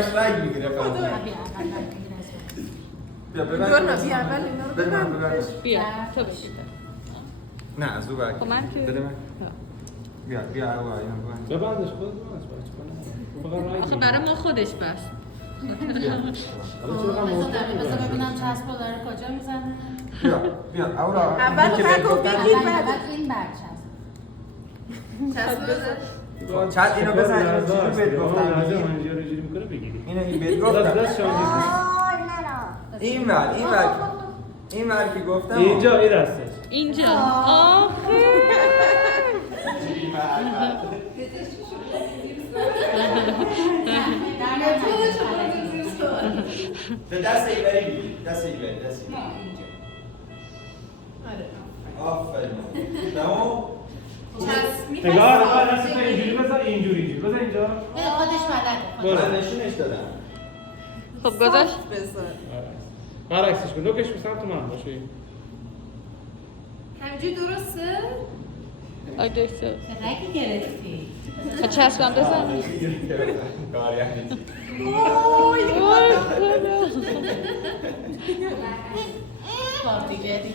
براش رنگ میگیره بیا ببند دور بیا اول اینا رو ببند بیا تو بشید نه از اون برک بده من بیا اول اینو ببندش خودت ببندش آخه برای ما خودش بس بذار ببینم چسب رو داره کجا میزنه. بیا اولا اول خط رو بگیر بعد این برچسب چسب بزن چت اینو بزن چجوری بهت گفتم اینجوری میکنه بگیری اینو این بهت گفتم این ور که گفتم اینجا این دستش اینجا آخه دست ایوری بگیر دست ایوری آفرین تمام نگاه دست اینجوری بذار اینجوری بذار اینجا خودش بلده من نشونش دادم خب گذاشت برعکسش کن نوکش به سمت من باشه همینجوری درسته؟ آی دکتر رنگی گرفتی چسبم بزن کاری